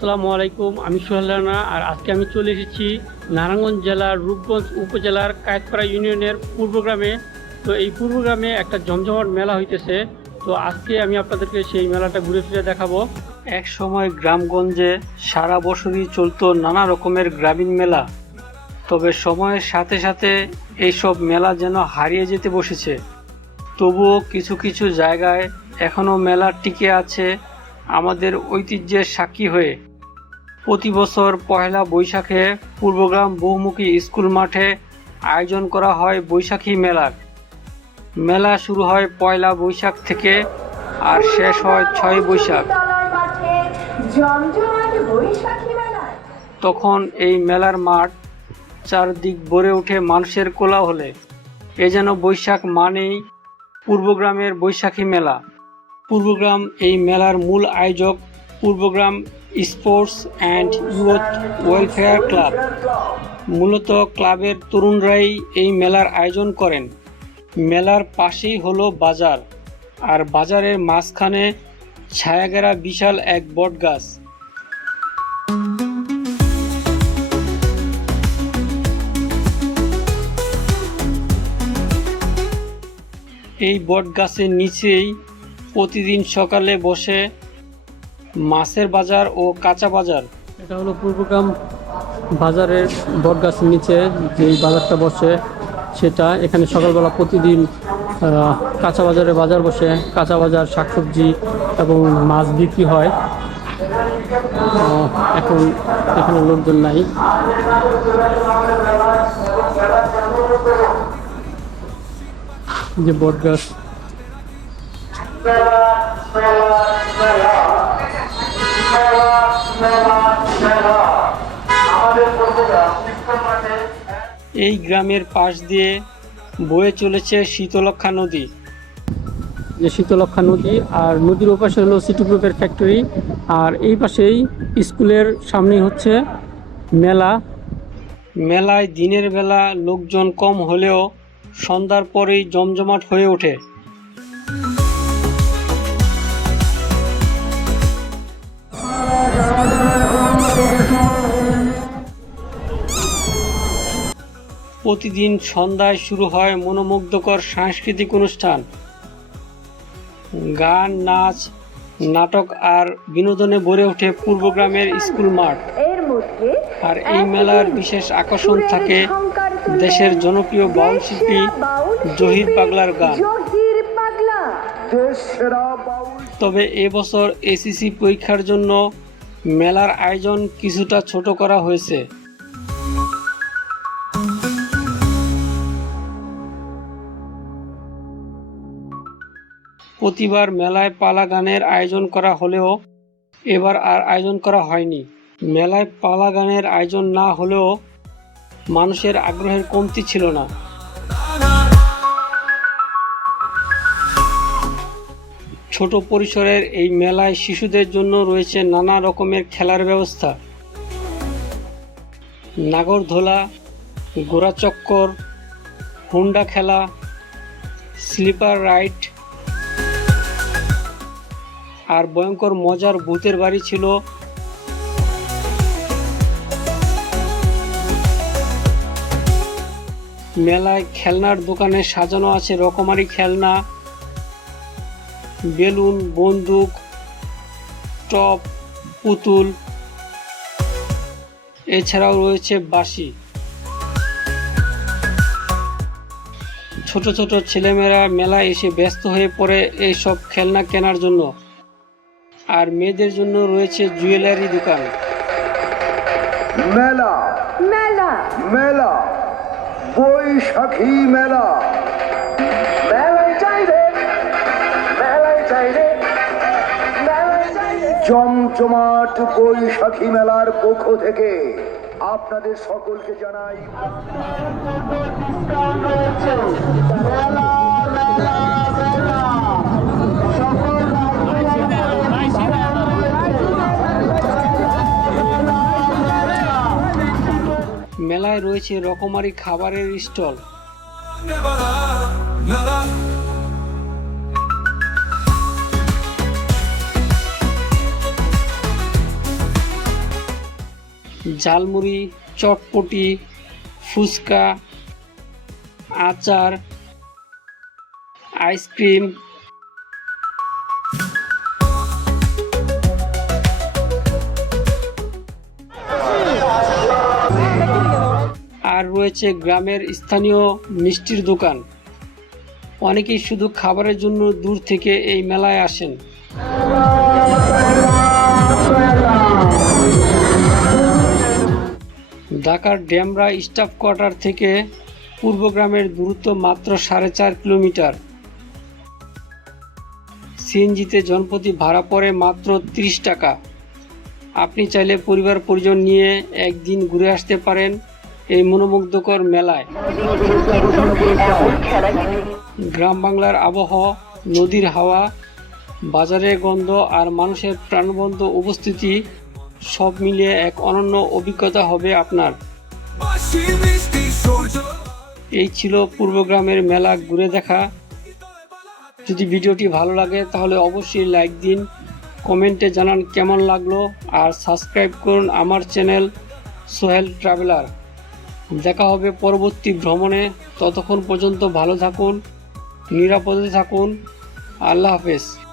আসসালামু আলাইকুম, আমি সোহেল রানা আর আজকে আমি চলে এসেছি নারায়ণগঞ্জ জেলার রূপগঞ্জ উপজেলার কায়েতপাড়া ইউনিয়নের পূর্বগ্রামে তো এই পূর্বগ্রামে একটা জমজমাট মেলা হইতেছে। তো আজকে আমি আপনাদেরকে সেই মেলাটা ঘুরে ফিরে দেখাবো। এক সময় গ্রামগঞ্জে সারা বছরই চলতো নানা রকমের গ্রামীণ মেলা। তবে সময়ের সাথে সাথে এইসব মেলা যেন হারিয়ে যেতে বসেছে। তবুও কিছু কিছু জায়গায় এখনও মেলা টিকে আছে আমাদের ঐতিহ্যের সাক্ষী হয়ে। প্রতি বছর পয়লা বৈশাখে পূর্বগ্রাম বহুমুখী স্কুল মাঠে আয়োজন করা হয় বৈশাখী মেলার মেলা শুরু হয় পয়লা বৈশাখ থেকে আর শেষ হয় ছয় বৈশাখ। তখন এই মেলার মাঠ চারদিক ভরে ওঠে মানুষের কোলাহলে। এ যেন বৈশাখ মানেই পূর্বগ্রামের বৈশাখী মেলা। পূর্বগ্রাম এই মেলার মূল আয়োজক Purbagram sports and youth welfare club. মূলত ক্লাবের তরুণরাই এই মেলার আয়োজন করেন। মেলার পাশেই হলো বাজার, আর বাজারের মাঝখানে ছায়াগেরা বিশাল এক বটগাছ। এই বট গাছের নিচেই প্রতিদিন সকালে বসে মাছের বাজার ও কাঁচা বাজার? এটা হলো পূর্বগ্রাম বাজারের বট গাছের নিচে, যেই বাজারটা বসে সেটা। এখানে সকালবেলা প্রতিদিন কাঁচা বাজারে বাজার বসে। কাঁচা বাজার, শাকসবজি এবং মাছ বিক্রি হয়। এখন এখানে লোকজন নাই। যে বট গাছ এই গ্রামের পাশ দিয়ে বয়ে চলেছে শীতলক্ষা নদী। যে শীতলক্ষা নদী আর নদীর ওপাশে হলো সিটি গ্রুপের ফ্যাক্টরি। আর এই পাশেই স্কুলের সামনেই হচ্ছে মেলা। মেলায় দিনের বেলা লোকজন কম হলেও সন্ধ্যার পরেই জমজমাট হয়ে ওঠে। প্রতিদিন সন্ধ্যায় শুরু হয় মনোমুগ্ধকর সাংস্কৃতিক অনুষ্ঠান। গান নাচ নাটক আর বিনোদনে ভরে ওঠে পূর্বগ্রামের স্কুল মাঠ। আর এই মেলার বিশেষ আকর্ষণ থাকে দেশের জনপ্রিয় বাউল শিল্পী জহির পাগলার গান তবে এবছর এসিসি পরীক্ষার জন্য মেলার আয়োজন কিছুটা ছোট করা হয়েছে। প্রতিবার মেলায় পালা গানের আয়োজন করা হলেও এবার আর আয়োজন করা হয়নি। মেলায় পালা গানের আয়োজন না হলেও মানুষের আগ্রহের কমতি ছিল না। ছোট পরিসরের এই মেলায় শিশুদের জন্য রয়েছে নানা রকমের খেলার ব্যবস্থা। নাগরধোলা গোড়াচক্কর হুন্ডা খেলা, স্লিপার রাইড আর ভয়ঙ্কর মজার ভূতের বাড়ি ছিল। মেলায় খেলনার দোকানে সাজানো আছে রকমারি খেলনা, বেলুন, বন্দুক, টপ, পুতুল, এছাড়াও রয়েছে বাঁশি। ছোট ছোট ছেলেমেয়েরা মেলায় এসে ব্যস্ত হয়ে পড়ে এইসব খেলনা কেনার জন্য। আর মেয়েদের জন্য রয়েছে জুয়েলারি দোকান। মেলা। মেলা। মেলা। বৈশাখী মেলা। জমজমাট বৈশাখী মেলার পক্ষ থেকে আপনাদের সকলকে জানাই মেলায় রয়েছে রকমারি খাবারের স্টল। ঝালমুড়ি চটপটি ফুচকা আচার আইসক্রিম রয়েছে গ্রামের স্থানীয় মিষ্টির দোকান। অনেকেই শুধু খাবারের জন্য দূর থেকে এই মেলায় আসেন। ঢাকার ডেমরা স্টাফ কোয়ার্টার থেকে পূর্বগ্রামের দূরত্ব মাত্র সাড়ে চার কিলোমিটার। সিএনজিতে জনপ্রতি ভাড়া পড়ে মাত্র তিরিশ টাকা। আপনি চাইলে পরিবার পরিজন নিয়ে একদিন ঘুরে আসতে পারেন। এই মনোমুগ্ধকর মেলায় গ্রাম বাংলার আবহাওয়া, নদীর হাওয়া বাজারের গন্ধ আর মানুষের প্রাণবন্ত উপস্থিতি সব মিলিয়ে এক অনন্য অভিজ্ঞতা হবে আপনার। এই ছিল পূর্বগ্রামের মেলা ঘুরে দেখা। যদি ভিডিওটি ভালো লাগে তাহলে অবশ্যই লাইক দিন, কমেন্টে জানান কেমন লাগল আর সাবস্ক্রাইব করুন আমার চ্যানেল সোহেল ট্রাভেলার। দেখা হবে পরবর্তী ভ্রমণে। ততক্ষণ পর্যন্ত ভালো থাকুন নিরাপদে থাকুন। আল্লাহ হাফেজ।